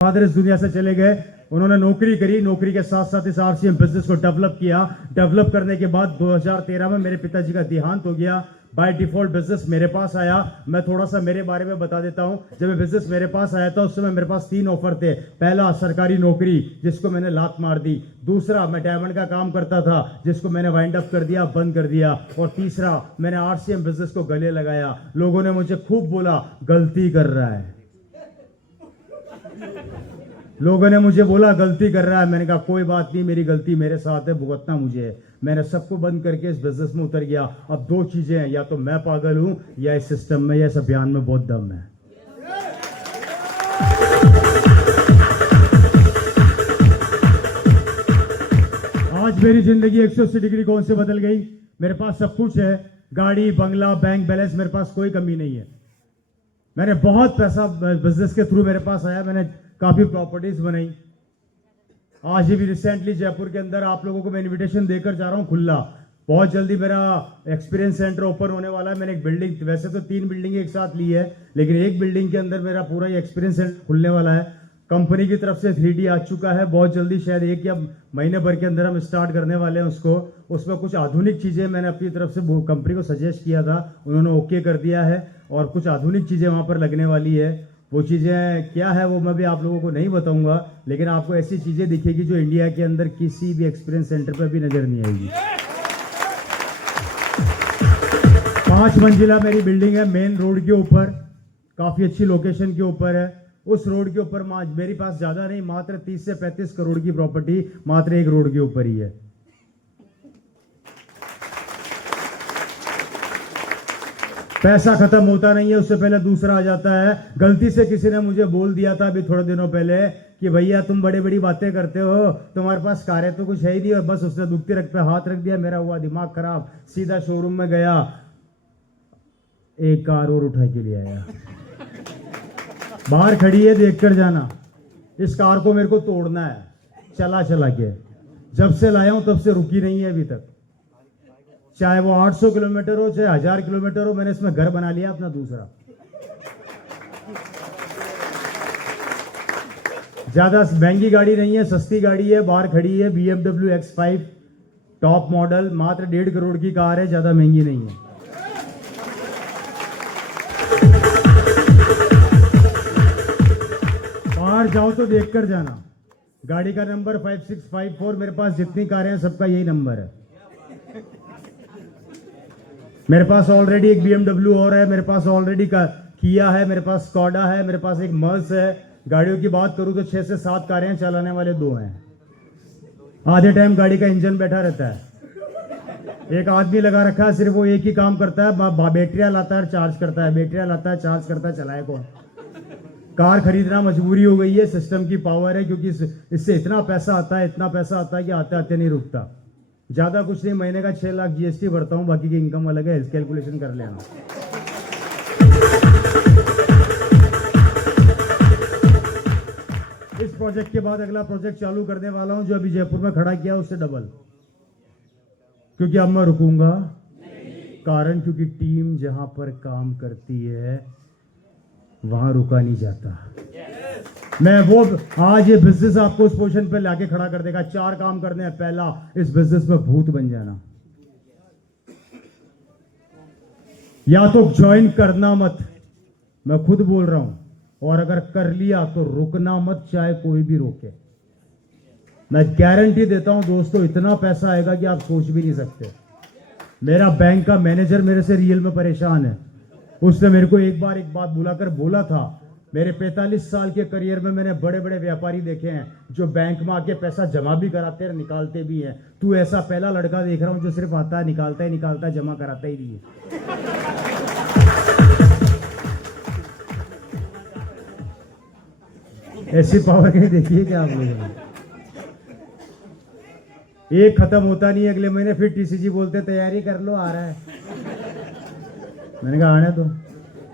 Father इस दुनिया से चले गए, उन्होंने नौकरी करी, नौकरी के साथ साथ इस आरसीएम बिजनेस को डेवलप किया। डेवलप करने के बाद 2013 में मेरे पिताजी का देहांत हो गया। बाय डिफॉल्ट बिजनेस मेरे पास आया। मैं थोड़ा सा मेरे बारे में बता देता हूं। जब बिजनेस मेरे पास आया था उस समय मेरे पास 3 ऑफर थे। पहला सरकारी नौकरी जिसको मैंने लात मार दी, दूसरा मैं डायमंड का काम करता था जिसको मैंने वाइंड अप कर दिया, बंद कर दिया, और तीसरा मैंने आरसीएम बिजनेस को गले लगाया। लोगों ने मुझे खूब बोला गलती कर रहा है, लोगों ने मुझे बोला गलती कर रहा है। मैंने कहा कोई बात नहीं, मेरी गलती मेरे साथ है, भुगतना मुझे है। मैंने सबको बंद करके इस बिजनेस में उतर गया। अब 2 चीजें हैं, या तो मैं पागल हूं या इस सिस्टम में या इस अभियान में बहुत दम है। आज मेरी जिंदगी 180 डिग्री कौन से बदल गई। मेरे पास सब कुछ है, गाड़ी, बंगला, बैंक बैलेंस, मेरे पास कोई कमी नहीं है। मैंने बहुत पैसा बिजनेस के थ्रू मेरे पास आया, मैंने काफी प्रॉपर्टीज बनाई। आज भी रिसेंटली जयपुर के अंदर आप लोगों को मैं इनविटेशन देकर जा रहा हूं खुला। बहुत जल्दी मेरा एक्सपीरियंस सेंटर ओपन होने वाला है। मैंने एक बिल्डिंग, वैसे तो 3 बिल्डिंग एक साथ ली है, लेकिन एक बिल्डिंग के अंदर मेरा पूरा ये एक्सपीरियंस सेंटर खुलने वाला है। कंपनी की तरफ से 3D आ चुका है। बहुत जल्दी शायद 1 या महीने भर के अंदर हम स्टार्ट करने वाले हैं उसको। उसमें कुछ आधुनिक चीजें मैंने अपनी तरफ से कंपनी को सजेस्ट किया था, उन्होंने ओके कर दिया है, और कुछ आधुनिक चीजें वहां पर लगने वाली है। वो चीजें क्या है वो मैं भी आप लोगों को नहीं बताऊंगा, लेकिन आपको ऐसी चीजें दिखेगी जो इंडिया के अंदर किसी भी एक्सपीरियंस सेंटर पर भी नजर नहीं आएगी। 5 मंजिला मेरी बिल्डिंग है, मेन रोड के ऊपर, काफी अच्छी लोकेशन के ऊपर है। उस रोड के ऊपर मेरे पास ज्यादा नहीं, मात्र 30 से 35 करोड़ की प्रॉपर्टी मात्र एक रोड के ऊपर ही है। पैसा खत्म होता नहीं है, उससे पहले दूसरा आ जाता है। गलती से किसी ने मुझे बोल दिया था अभी थोड़े दिनों पहले कि भैया तुम बड़ी बड़ी बातें करते हो, तुम्हारे पास कार है तो कुछ है ही नहीं, और बस उसने दुखती रख पे हाथ रख दिया। मेरा हुआ दिमाग खराब, सीधा शोरूम में गया, एक कार और उठा के ले आया। बाहर खड़ी है, देखकर जाना। इस कार को मेरे को तोड़ना है, चला चला के। जब से लाया हूं तब से रुकी नहीं है अभी तक, चाहे वो 800 किलोमीटर हो चाहे 1000 किलोमीटर हो। मैंने इसमें घर बना लिया अपना दूसरा। ज्यादा महंगी गाड़ी नहीं है, सस्ती गाड़ी है, बाहर खड़ी है, BMW X5 टॉप मॉडल, मात्र 1.5 करोड़ की कार है, ज्यादा महंगी नहीं है। बाहर जाओ तो देखकर जाना। गाड़ी का नंबर 5654, मेरे पास जितनी कारें हैं सबका यही नंबर है। मेरे पास ऑलरेडी एक BMW और है, मेरे पास ऑलरेडी किया है, मेरे पास स्कॉडा है, मेरे पास एक मर्स है। गाड़ियों की बात करूं तो 6 से 7 कारें, चलाने वाले 2 हैं। आधे टाइम गाड़ी का इंजन बैठा रहता है, एक आदमी लगा रखा है, सिर्फ वो एक ही काम करता है, बैटरियां लाता है, चार्ज करता है, बैटरियां लाता है, चार्ज करता है, चलाए कौन। कार खरीदना मजबूरी हो गई है, सिस्टम की पावर है, क्योंकि इससे इतना पैसा आता है, इतना पैसा आता है कि आते आते नहीं रुकता। ज्यादा कुछ नहीं, महीने का 6 लाख GST भरता हूं, बाकी की इनकम अलग है, कैलकुलेशन कर लेना। इस प्रोजेक्ट के बाद अगला प्रोजेक्ट चालू करने वाला हूं, जो अभी जयपुर में खड़ा किया उससे डबल, क्योंकि अब मैं रुकूंगा नहीं। कारण क्योंकि टीम जहां पर काम करती है वहां रुका नहीं जाता। मैं वो आज ये बिजनेस आपको उस पोजीशन पे लाके खड़ा कर देगा। 4 काम करने हैं। पहला, इस बिजनेस में भूत बन जाना, या तो ज्वाइन करना मत, मैं खुद बोल रहा हूं, और अगर कर लिया तो रुकना मत, चाहे कोई भी रोके। मैं गारंटी देता हूं दोस्तों, इतना पैसा आएगा कि आप सोच भी नहीं सकते। मेरा बैंक का मैनेजर मेरे से रियल में परेशान है। उसने मेरे को एक बात बुलाकर बोला था, मेरे 45 साल के करियर में मैंने बड़े बड़े व्यापारी देखे हैं जो बैंक में आके पैसा जमा भी कराते हैं, निकालते भी हैं। तू ऐसा पहला लड़का देख रहा हूं जो सिर्फ आता है, निकालता है, जमा कराता ही नहीं है। ऐसी पावर कहीं देखिए क्या आप लोगों ने। एक खत्म होता नहीं, अगले महीने फिर TCG बोलते तैयारी कर लो, आ रहा है। मैंने कहा आने दो।